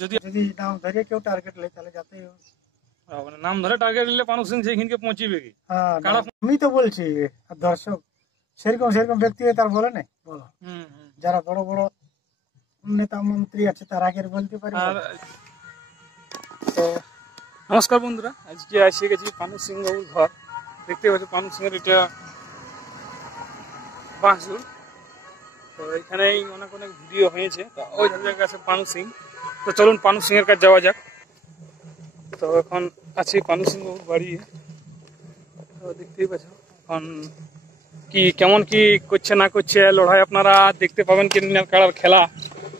যদি যদি নাম ধরে কেউ টার্গেট লে তাহলে যাতেই হবে। মানে নাম ধরে টার্গেট নিলে পানু সিং সেইখানকে পৌঁছিবে কি? হ্যাঁ কারা আমি তো বলছি, আর দর্শক সেরকম সেরকম ব্যক্তি তার বলে না, বলো যারা বড় বড় নেতা মন্ত্রী আছে তার আগে বলতে পারি। আর তো নমস্কার বন্ধুরা, আজকে এসে গেছি পানু সিং বাবুর ঘর। দেখতে পাচ্ছি পানু সিং এর এটা বাসুর। তো এখানেই অনেক অনেক ভিডিও হয়েছে। তো ওই জায়গায় আছে পানু সিং। তো চলুন পানু সিং এর কাছে যাওয়া যাক। তো এখন আছি পানু সিং বাবুর বাড়ি। তো দেখতেই পাচ্ছ এখন কি কেমন কি করছে না করছে লড়াই আপনারা দেখতে পাবেন ক্রিমিনাল কারার খেলা।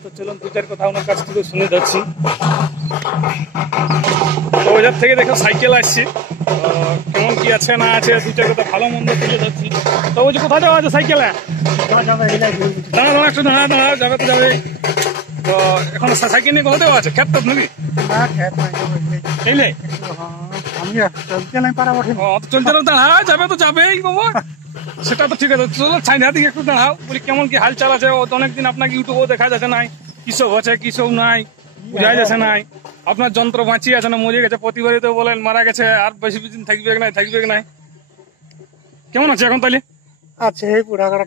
তো চলুন দু চার কথা ওনার কাছ থেকে শুনে যাচ্ছি। তো ওইজার থেকে দেখো সাইকেল আসছে, কেমন কি আছে না আছে দু চার কথা ভালো মন্দ তুলে যাচ্ছি। তো ওই যে কোথায় যাওয়া আছে সাইকেলে? দাঁড়া দাঁড়া একটু দাঁড়া দাঁড়া, যাবে তো যাবে। তো এখন সাইকেল নিয়ে কোথাও আছে খেত তো নাকি? চলতে দাঁড়া, যাবে তো যাবেই বাবা, সেটা তো ঠিক আছে। চলো ছাইনা দিকে একটু দাঁড়াও, বলি কেমন কি হালচাল আছে। অনেকদিন আপনাকে ইউটিউবেও দেখা যাচ্ছে নাই, কিসব হচ্ছে কিসব নাই বোঝা যাচ্ছে নাই। আপনার যন্ত্র বাঁচিয়ে আছে না মরে গেছে? প্রতিবারই তো বলেন মারা গেছে, আর বেশি দিন থাকবে নাই থাকবে নাই। কেমন আছে এখন তাহলে? আছে পুরাগাড়া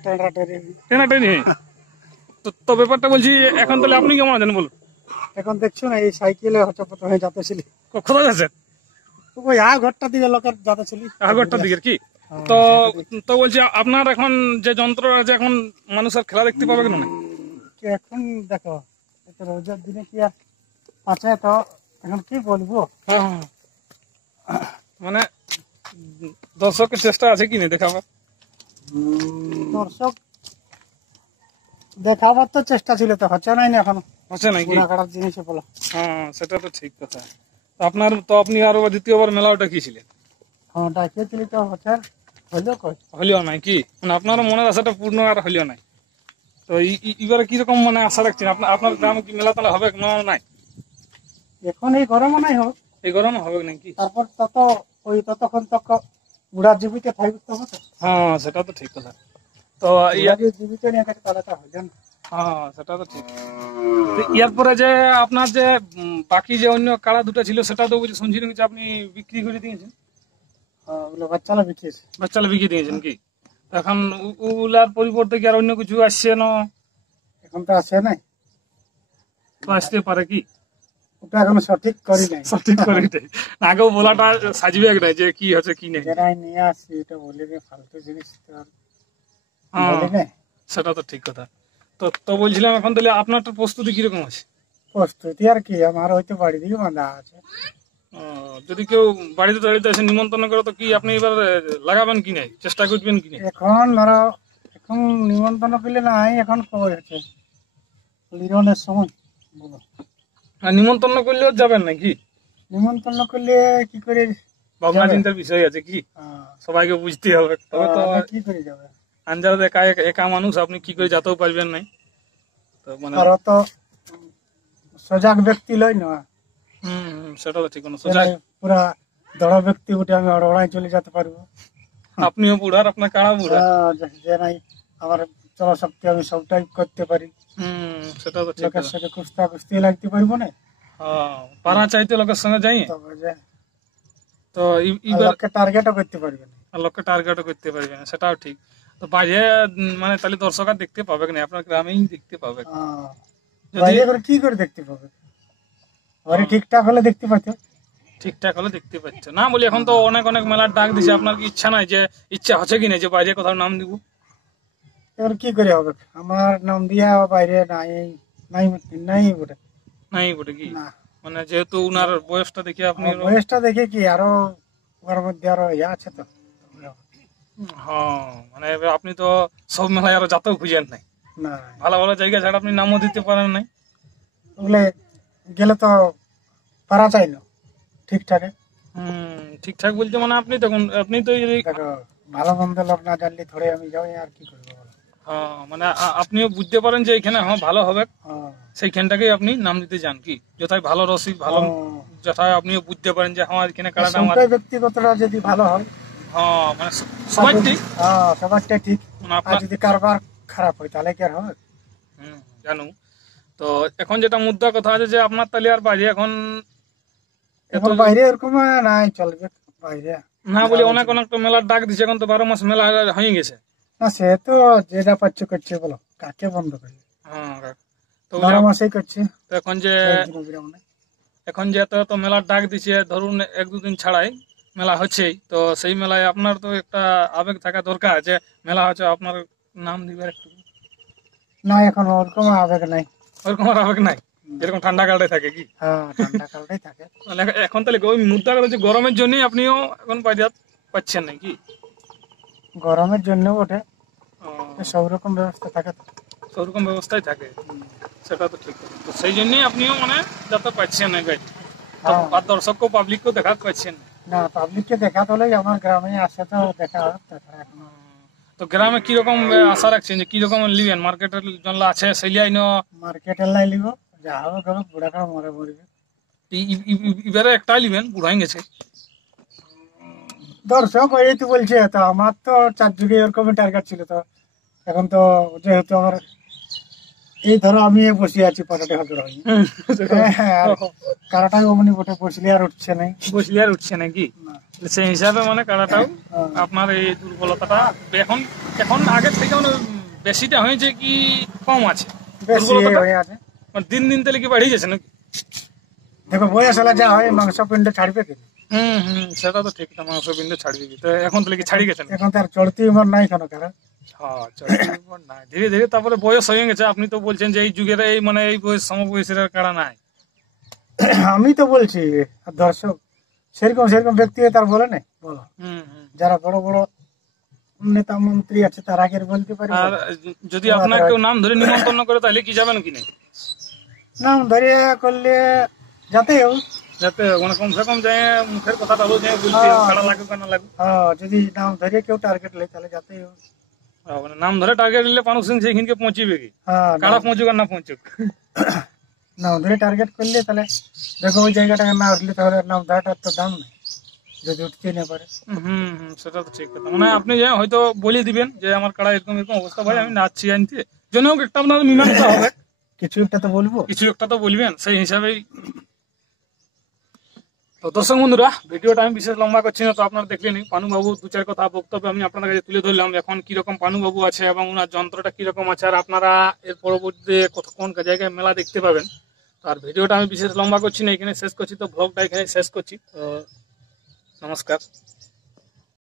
টেনাটেনি। তো ব্যাপারটা বলছি এখন তাহলে আপনি কেমন আছেন বলুন? এখন দেখছো না এই সাইকেলে হচপট হয়ে যাতেছিলি। কোথায় যাচ্ছেন? ওই ঘরটা দিকে লোকের যাতেছিলি, আগরটার দিকের কি? তো তো বলছি আপনার এখন যে যন্ত্র আছে এখন মানুষ আর খেলা দেখতে পাবে না? এখন দেখো রোজার দিনে কি আর আছে, তো এখন কি বলবো। মানে দর্শকের চেষ্টা আছে কি না দেখাবার? দর্শক দেখাবার তো চেষ্টা ছিল, তো হচ্ছে নাই না এখন। হচ্ছে নাকি? জিনিস বলো। হ্যাঁ সেটা তো ঠিক কথা। আপনার তো আপনি আরো দ্বিতীয়বার মেলাটা কি ছিলেন? হ্যাঁ ডাকিয়েছিলি তো হচ্ছে, হইলো কই? হলিও নাই কি? মানে আপনার মনের আশাটা পূর্ণ আর হলিও নাই। তো এবারে কিরকম মানে আশা রাখছেন? আপনার গ্রামে কি মেলা তাহলে হবে না? নাই এখন এই গরমে নাই হোক, এই গরমে হবে নাকি? তারপর ততক্ষণ তক বুড়া জীবিত থাকতে হবে। হ্যাঁ সেটা তো ঠিক কথা। তো জীবিত নিয়ে গেছে তাহলে তো হবে না। হ্যাঁ সেটা তো ঠিক। এরপরে যে আপনার যে বাকি যে অন্য কাড়া দুটো ছিল সেটা তো শুনছি নাকি আপনি বিক্রি করে দিয়েছেন? বাচ্চারা বিক্রিয়েছে। বাচ্চারা বিক্রি দিয়েছেন কি? এখন ওগুলার পরিবর্তে কি আর অন্য কিছু আসছে না? এখন তো আসে নাই, তো আসতে পারে কি? ওটা এখন সঠিক করি নাই। সঠিক করে আগেও বলাটা সাজবে এক নাই যে কি হচ্ছে কি নেই। যারাই নিয়ে আসছি এটা বলে ফালতু জিনিস সেটা তো ঠিক কথা। তো বলছিলাম এখন তাহলে আপনার প্রস্তুতি কিরকম আছে? প্রস্তুতি আর কি, আমার হয়তো বাড়ি দিকে বাঁধা আছে। যদি কেউ বাড়িতে টাড়িতে এসে নিমন্ত্রণ করে তো কি আপনি এবার লাগাবেন কি নাই, চেষ্টা করবেন কি নাই? এখন ধরো এখন নিমন্ত্রণ করলে নাই, এখন কবে আছে লিরনের সময় বলো। আর নিমন্ত্রণ করলেও যাবেন নাকি? নিমন্ত্রণ করলে কি করে ভাবনা চিন্তার বিষয় আছে কি, সবাইকে বুঝতে হবে। তবে তো কি করে যাবে আঞ্জাদ একা একা মানুষ, আপনি কি করে যেতেও পারবেন নাই। তো মানে তো সজাগ ব্যক্তি লই না। সেটা তো ঠিক না, সজাগ পুরা দড় ব্যক্তি উঠে আমি অড়াই চলে যেতে পারবো। আপনিও বুড়ার আপনার কাড়া বুড়া, যে নাই আমার চলশক্তি আমি সবটাই করতে পারি। সেটা তো ঠিক। লোকের সাথে কুস্তি লাগতে পারবো না, পারা চাইতে লোকের সঙ্গে যাই। তো লোককে টার্গেটও করতে পারবে না, লোককে টার্গেটও করতে পারবে না, সেটাও ঠিক। তো বাইরে মানে তাহলে দর্শক আর দেখতে পাবে না, আপনার গ্রামেই দেখতে পাবে। কি করে দেখতে পাবে? ঠিকঠাক হলে দেখতে পাচ্ছ, ঠিকঠাক হলে দেখতে পাচ্ছ না বলি। এখন তো অনেক অনেক মেলার ডাক দিছে, আপনার কি ইচ্ছা নাই, যে ইচ্ছা হচ্ছে কি না যে বাইরে কোথাও নাম দিব? এবার কি করে হবে? আমার নাম দিয়া বাইরে নাই নাই নাই বটে, নাই বটে কি? মানে যেহেতু উনার বয়সটা দেখে আপনি, বয়সটা দেখে কি আরো ওর মধ্যে আরো ইয়া আছে তো। হ্যাঁ মানে আপনি তো সব মেলায় আরো যাতেও খুঁজেন নাই, ভালো ভালো জায়গা ছাড়া আপনি নামও দিতে পারেন নাই। ওগুলো গেলে তো পারা চাই না ঠিকঠাক। ঠিকঠাক বলতে মানে আপনি তখন আপনি তো ভালো মন্দ লোক না জানলে ধরে আমি যাই আর কি করবো। মানে আপনিও বুঝতে পারেন যে এখানে ভালো হবে, সেইখানটাকেই আপনি নাম দিতে যান কি? যথায় ভালো রসিক ভালো, যথায় আপনিও বুঝতে পারেন যে আমার এখানে কাড়াটা আমার ব্যক্তিগতটা যদি ভালো হয়, মানে সবাই ঠিক, সবারটা ঠিক। আর যদি কারবার খারাপ হয় তাহলে কি আর হবে? জানো। তো এখন যেটা মুদ্রা কথা আছে যে আপনার তাহলে আর বাজে এখন এখন বাইরে এরকম নাই, চলবে বাইরে না বলি অনেক অনেক তো মেলার ডাক দিচ্ছে, এখন তো 12 মাস মেলা হয়ে গেছে। না, সে তো যেটা পাচ্ছে করছে, বলো কাকে বন্ধ করবে? হ্যাঁ, তো 12 মাসেই করছে। তো এখন যে বিরামনে এত এত মেলার ডাক দিচ্ছে, ধরুন 1-2 দিন ছাড়াই মেলা হচ্ছেই, তো সেই মেলায় আপনার তো একটা আবেগ থাকা দরকার যে মেলা হচ্ছে, আপনার নাম দিবার একটু। না, এখন ওরকম আবেগ নাই। ওরকম আর আবেগ নাই, যেরকম ঠান্ডা কালটাই থাকে কি? হ্যাঁ, ঠান্ডা কালটাই থাকে। মানে এখন তাহলে ওই মুদ্রা কথা হচ্ছে গরমের জন্যই আপনিও এখন বাজার পাচ্ছেন নাকি? গরমের জন্য ওঠে, ও, সব রকম ব্যবস্থা থাকে তো। ওরকম ব্যবস্থাই থাকে, সেটা তো ঠিক। তো সেই জন্যই আপনিও মানে যাতে পাচ্ছেন না গাড়ি, হ্যাঁ। আর দর্শককেও পাবলিককেও দেখাতে পাচ্ছেন। না, পাবলিককে দেখাতে হলে আমার গ্রামে আসে তো দেখা হয়, তাছাড়া এখন তো গ্রামে কিরকম আশা রাখছেন যে কিরকম নিবেন? মার্কেটের জন্য আছে সেইলাই মার্কেটের লাই লিব, যা হবে করো, বুড়া কাড়া মরে মরবে। এবারে একটাই নিবেন, বুড়াই গেছে। দর্শক এই তো বলছে, তো আমার তো 4 যুগে এরকমই টার্গেট ছিল। তো এখন তো যেহেতু আমার এই ধরো আমি বসে আছি, পটাটে হাজার হয়নি। হ্যাঁ, আর কারাটাই অমনি বটে বসলে আর উঠছে নাই। বসলে আর উঠছে নাকি? না। সেই হিসাবে মানে কারাটাও হ্যাঁ। আপনার এই দুর্বলতাটা এখন এখন আগের থেকে মানে বেশিটা হয়েছে কি কম আছে? বেশি দুর্বলতাটা হয়ে আছে। মানে দিন দিন তাহলে কি বাড়িয়ে যাচ্ছে নাকি? দেখো বয়স হলে যা হয়, মাংস পিণ্ড ছাড়বে কি? সেটা তো ঠিক, মাংস বিন্দু ছাড়িয়ে দিবি। তো এখন তাহলে কি ছাড়িয়ে গেছেন? এখন তার চলতি উমর নাই কেন কারণ। হ্যাঁ, না, ধীরে ধীরে তারপরে বয়স হয়ে গেছে। আপনি তো বলছেন যে এই যুগের এই মানে এই বয়স সমবয়সের আর কারা নাই। আমি তো বলছি, আর দর্শক সেরকম সেরকম ব্যক্তি তার বলে না, বলো যারা বড় বড় নেতা মন্ত্রী আছে তারা আগে বলতে পারে। আর যদি আপনার কেউ নাম ধরে নিমন্ত্রণ করে তাহলে কি যাবেন কি না? নাম ধরে করলে যাতে যাতে মানে কমসে কম যায় মুখের কথাটা হলো যে বলতে খারাপ লাগুক না লাগুক। যদি নাম ধরে কেউ টার্গেট লে তাহলে যাতে মানে নাম ধরে টার্গেট দিলে মানুষ সেইখানকে পৌঁছিবে কি? কারা পৌঁছুক আর না পৌঁছুক, নাম ধরে টার্গেট করলে তাহলে দেখো ওই জায়গাটাকে না উঠলে তাহলে নাম ধরাটার তো দাম নেই, যদি উঠতে না পারে। সেটা তো ঠিক কথা। মানে আপনি যে হয়তো বলে দিবেন যে আমার কারা এরকম এরকম অবস্থা, ভাই আমি নাচছি আনতে জন্য একটা আপনার মীমাংসা হবে, কিছু একটা তো বলবো, কিছু একটা তো বলবেন, সেই হিসাবেই। তো দর্শক বন্ধুরা, ভিডিওটা আমি বিশেষ লম্বা করছি না, তো আপনারা দেখলেন পানুবাবু 2-4 কথা বক্তব্য আমি আপনাদের কাছে তুলে ধরলাম। এখন কিরকম পানুবাবু আছে এবং ওনার যন্ত্রটা কিরকম আছে, আর আপনারা এর পরবর্তীতে কোন জায়গায় মেলা দেখতে পাবেন। আর ভিডিওটা আমি বিশেষ লম্বা করছি না, এখানে শেষ করছি। তো ব্লগটা এখানে শেষ করছি। তো নমস্কার।